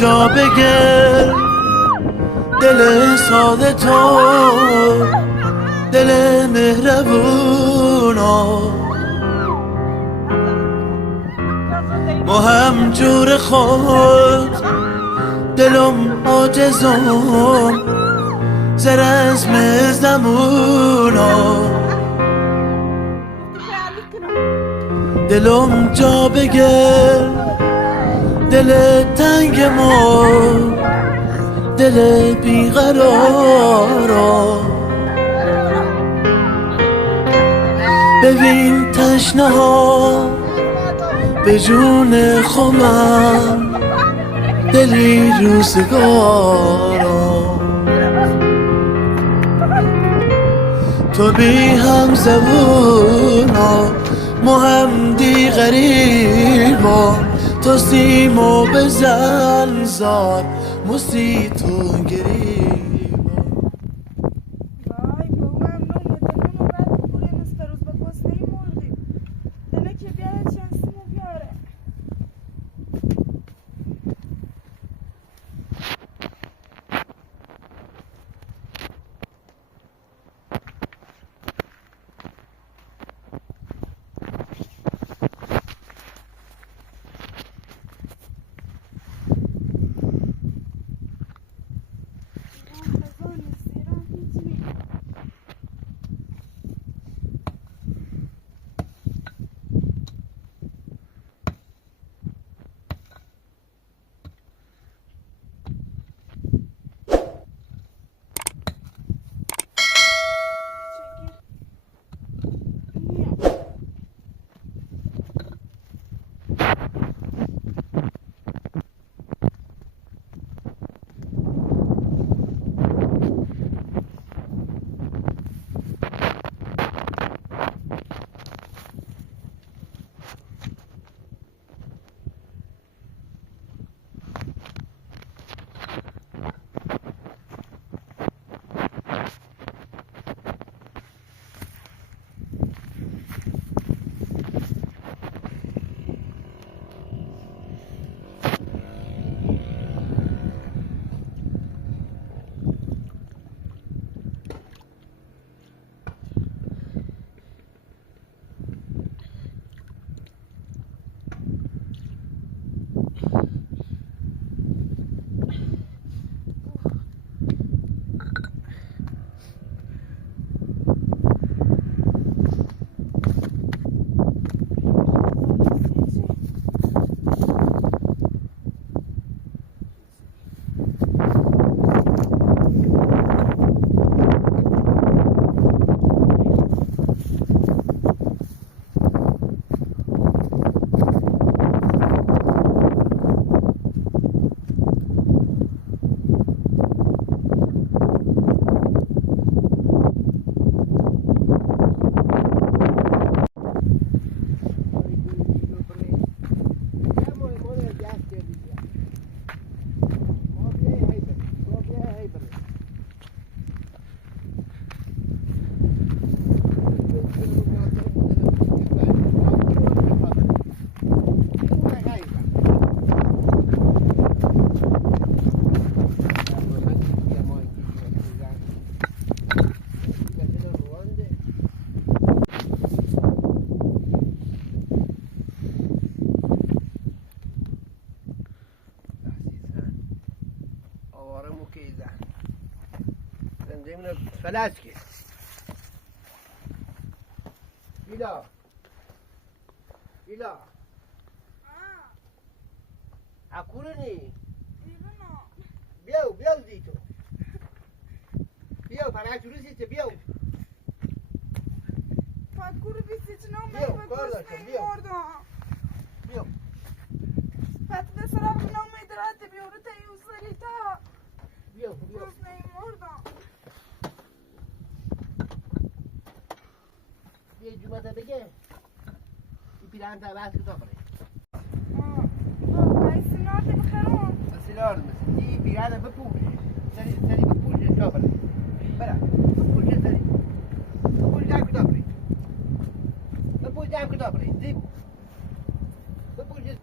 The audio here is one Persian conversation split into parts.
جا بگل دل ساده تو دل مهربونا ما هم جور خود دلم عاجزم زر از مزدمونا دلم جا بگل دل تنگ ما دل بیقرارا ببین تشنه ها به جون خمم دلی روزگارا تو بی هم زبونا ما هم دی غریبا تو سیمو بزن زار موسی تو گریبا وای بابا ممنون دلمو بعد بگوره نصف روز به پاس نیموردی دنه که بیاره چند سیمو بیاره فلات که ایلا اکورنی بیاو دیتو بیاو پناه روزی تو بیاو فکر بیسیچ نام بیاو به کار پاس داشتم نیموردم بیاو فتده سرم نام میدرد بیاره تا یوزری تا بیاو پاس نیموردم بیا جمعه بگه این پیران تا بحث کتا بره سینار دی بخیرون سینار مثل این پیران بپوشه سری بپوشه کتا بره برا بپوشه سری بپوشه دم کتا بره بپوشه دم کتا بره زیبو بپوشه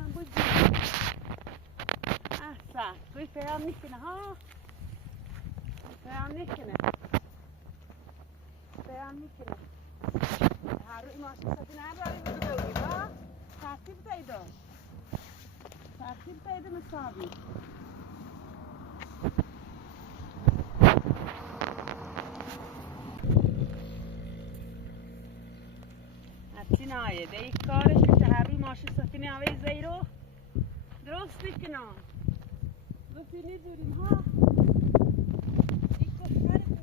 هم بودی احسن توی پیام نیکنه ها پیام نیکنه هر روی ماشین سفینه هم برای بودی ها ترتیب دایده مساوی هرچی نایده ای کارش که هر روی ماشین سفینه هوای زیرو درست میکنه گفتی نداریم ها این کشتر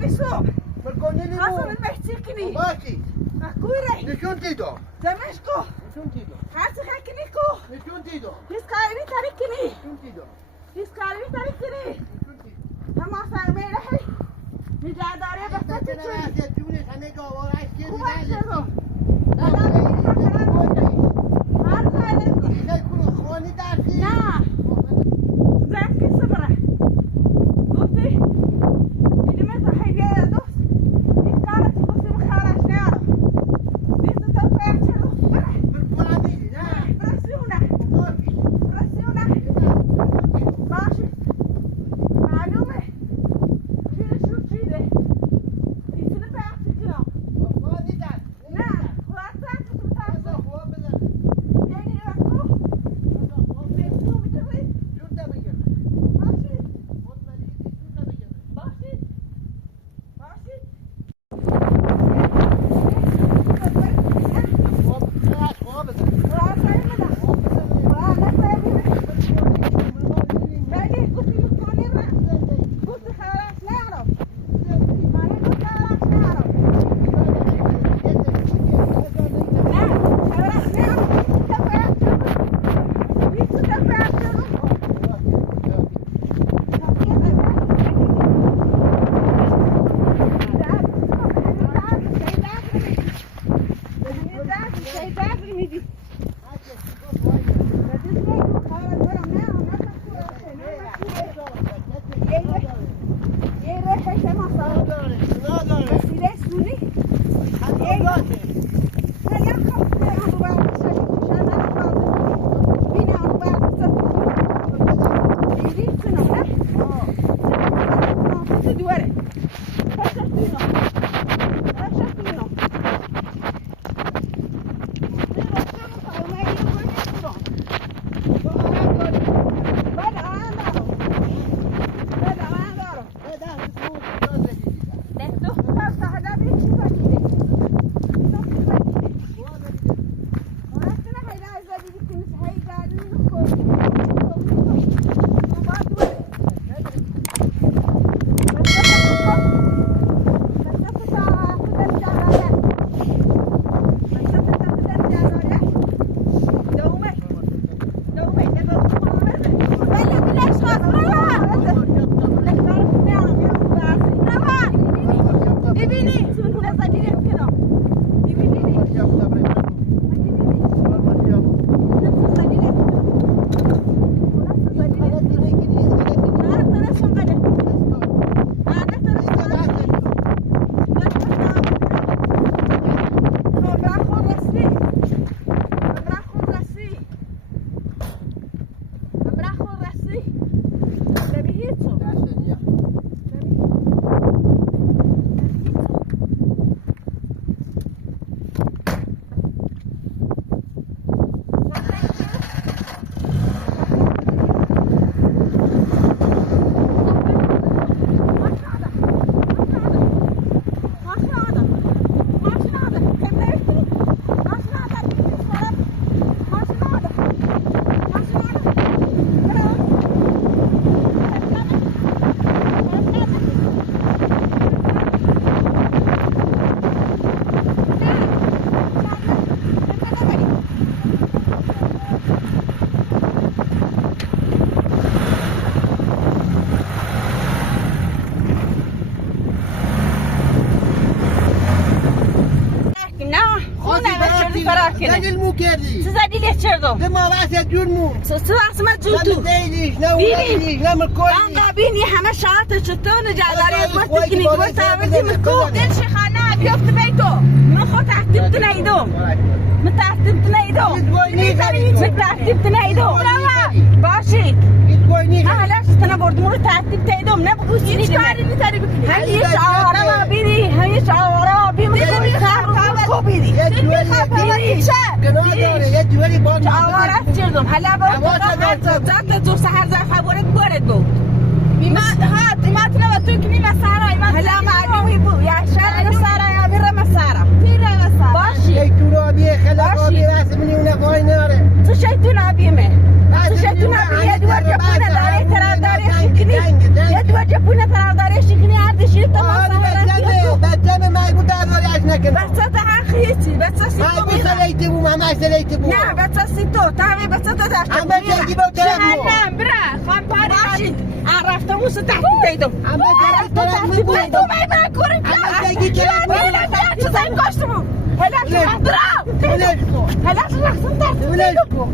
بشو مرکونی نیمو حاصل المحتي كني باشی مكوري نشون تیدو دمشقو نشون تیدو هاتي خاكنيكو نشون تیدو يسكاري تاركني نشون تیدو يسكاري تاركني نشون تیدو هم فهمي لحي نجاداري تا بفتي کنار هست جونش همه گاوار هست که خوب دیگه شدو هر خالد دیگه کنو خوانی درسی نه زكي صبره قلتي اللي ما صحي بيا دوس كانت تبصي بخارج نار لسه توقع يحشروا مرکونی نه برسيونا باشی برسيونا ماشي معلومة شو تشيله يتنبع يحشروا خوانی درس لا وقتك بزا تبتعرفوا خواه بزا يعني يركوا بزا خواه بيسوا بتوي جون تا بگیر ماشي خود ملیدی جون تا بگیر ماشي ماشي خواه بزا دلیل مو کردی زدی چردم ده ما واسه جون مو تو اسمه جون تو دیدیش نه دیدیش نه مرکوی آنگا بینی همه شاعت چطور نجاداری وقتی کنی گوش تاوردی مکو دل شخانه بیفت بیتو من خود تحتیب تنیدم من تحتیب تنیدم من تحتیب تنیدم باشی هلاش تنا بردمون رو تحتیب تنیدم نه بگو چی کاری میتاری بکنی همیه شعاره بینی همیه شعاره بینی خوب بینی یه جوری باز شعاره چردم هلا برد تو سحر خبرت بارد بود ما تنو تو کنی مسارا هلا معلومی بود یا شهر مسارا یا بیر مسارا باشی شیطون آبیه خلقاتی راست منی اونه وای ناره تو شیطون آبیمه تو شیطون آبیه دوار جپونه داره تراداری شکنی یه دوار جپونه تراداری شکنی هر دشیر تماسا نکن. بچه تا حقیقی بچه سی تو من سلیت بو همش سلیت بو. نه بچه سی تو تامی بچه تا داشت. همه چیزی با طرف مو. جهنم برا خان پاری باشید. رفته موس تحت دیدم. همه چیزی طرف مو بو. تو میبرم کوری. همه چیزی طرف مو. چه زن کاشتم. هلا شو درا. ولش کن. هلا شو رفتم تحت ولش دیدم. کن.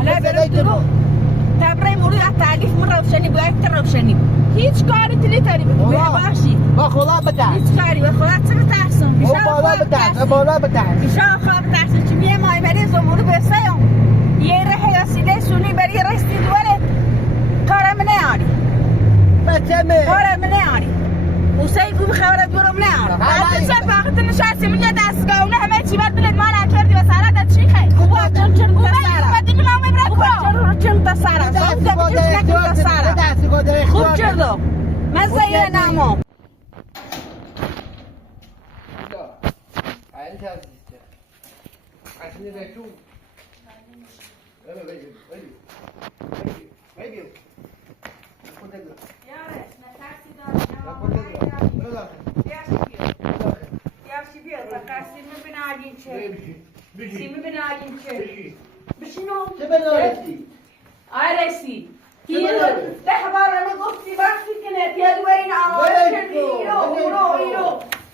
هلا برم تبرای مورد تعلیف من روشنی باید تر روشنی هیچ کاری تلی تری باشید با خدا بترس. هیچ کاری با خدا چه بترسم او بالا بترس. بالا بترس. ایشان خواب بترسم چی بیه مای بری زمورو برسایم یه ره رسیده سونی بری رسید ولی کارم نیاری بچه می. کارم نیاری موسیقی خبرت برم نیارم بعد چه وقت نشستی میگه دستگاهونه همه چی بر بلد ما نکردی و سرت چی خیلی خوبه چون چون خوبه چون تا سارا خوب کردم مزه یه نامو چه بنارسی؟ آرسی ده بار من گفتی وقتی که نتیاد و این آماده کردی ایرو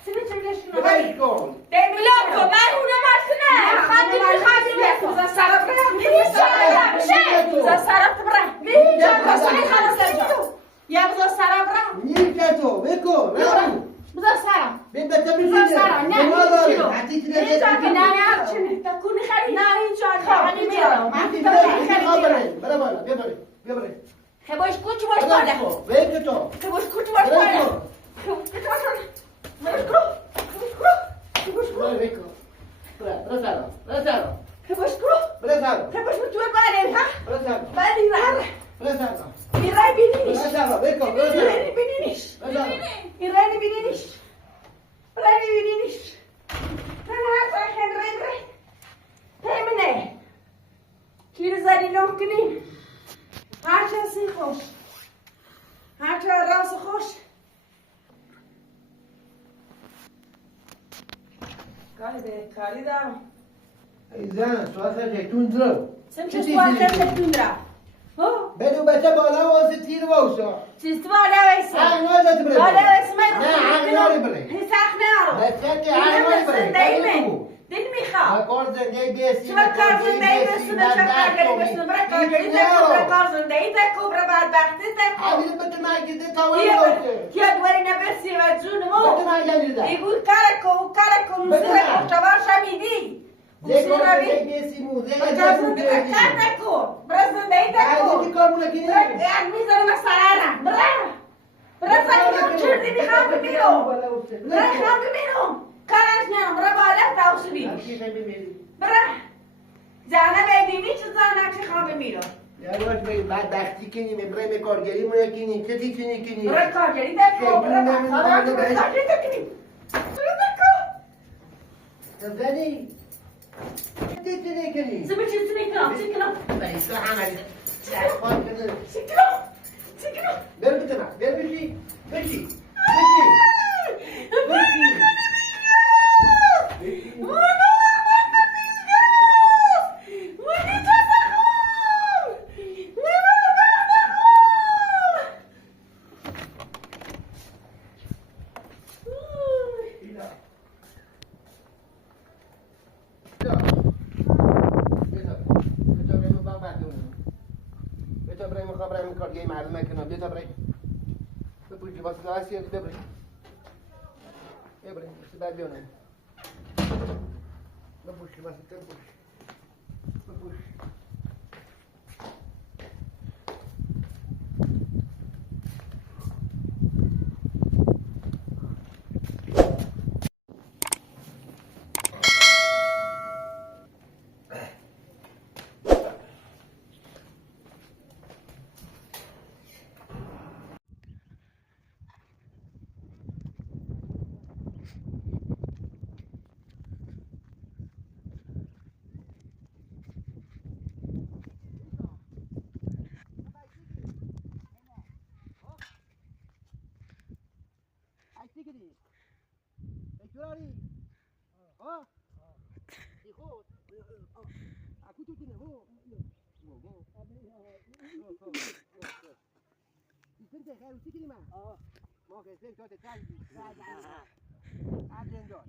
سمی چه کنم بلش کن. دمیلام کن من اونم هستنه خادی زا سراب زا سراب برا جا کسانی خلاص یا بزا سراب برا نیم که تو بکن. بزا سراب بین بچه بیشید. بزا سراب نه اینجا که نه تکونی خیلی نه اینجا خیلی میرم برا بالا. بیا برای. بیا برای. خباش کوچ باش بالا بگه تو. خباش کوچ باش بالا برای بکن. برا سارا. برا سارا. خباش کرو برا سارا. خباش تو بالا ها برا سارا. بالا را برا سارا. میرای بینیش برا سارا. بکن. برا سارا. میرای بینیش میرای بینیش برای بینیش نه نه تمنه کیر زدی لام کنیم هر چیزی خوش هر چه راست خوش کاری دارم ای زن سوال زیتون درو. چه سوال زیتون درو بدو بچه بالا واسه تیر واسه. چیست بالا ویسه آنها بره. بالا ویسه من نه آنها بره. حساق نارم بچه که آنها بره. دل میخوام کار زندگی بیسی. چه کار زندگی بسونه چه کارگری بسونه برای کارگری تکو برای کار زندگی تکو برای بدبختی تکو آبی به تو نگیده تاوان کیا باشه. کیا دوری نبرسی و جون به مو تو نگیده. ایگو کارکو موسیقی خوشتبار شمیدی دیگه کار زندگی بیسی موزه. کار زندگی تکو برای زندگی تکو دیگه کار مونه کنی. برای میزنم سرارم برای سرارم چردی میخوام بمیرم برای خوام بمیرم کارش نیم برای بالا توسبی برای زنه بیدیمی چه زنه چه خوام بمیرم یواش بگی بعد دختی کنی برای کارگری مونه کنی چه تیچینی کنی. برای کارگری تکو برای کارگری تکو زنی تیچینی کنی. زمین چیزی کنم بایی تو همه چیکنم برو بتنا برو بشی کارگری مردم نکنم. بیا تا برای بپوشی واسه داستی از ببری بعد بیانه بپوشی واسه بپوشی Kelari. Ha? Ikut. Aku tu kena ho. Ho. Sente kai usi kini mah. Mau ke sen tu kai. Ada jod.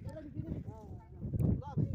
Jalan sini. Labi.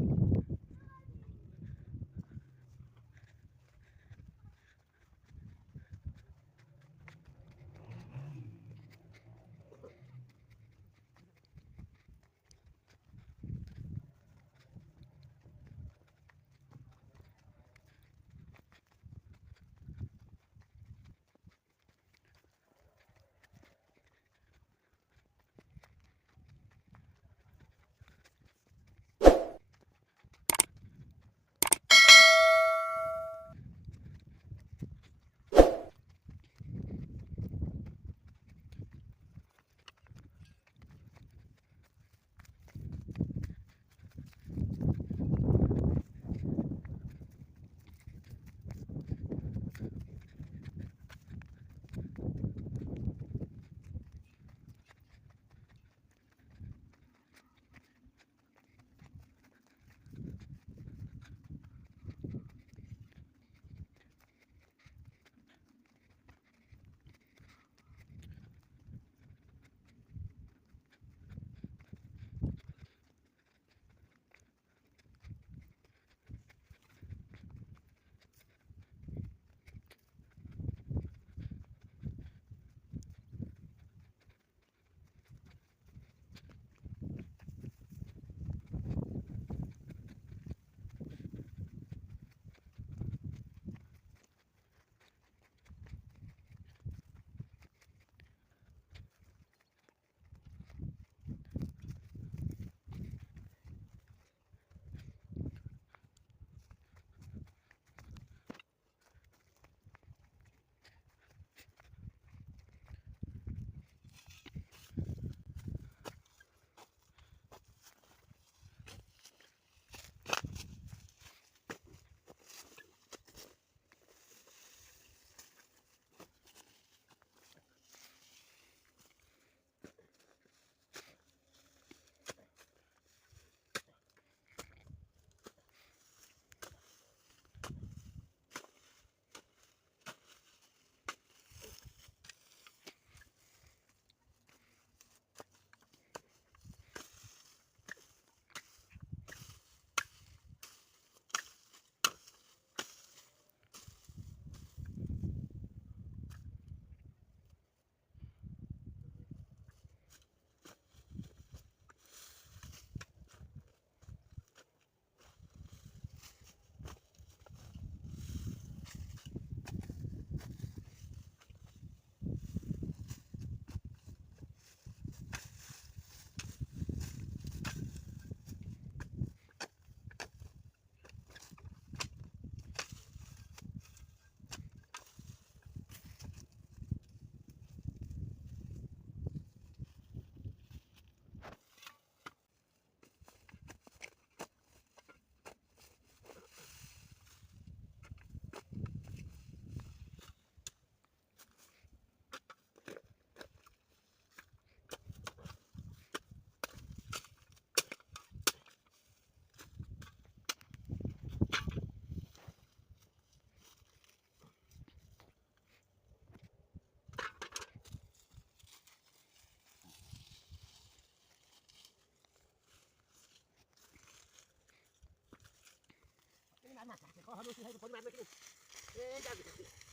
Ini mana? Kau harus lihat pun mana ni. Jangan.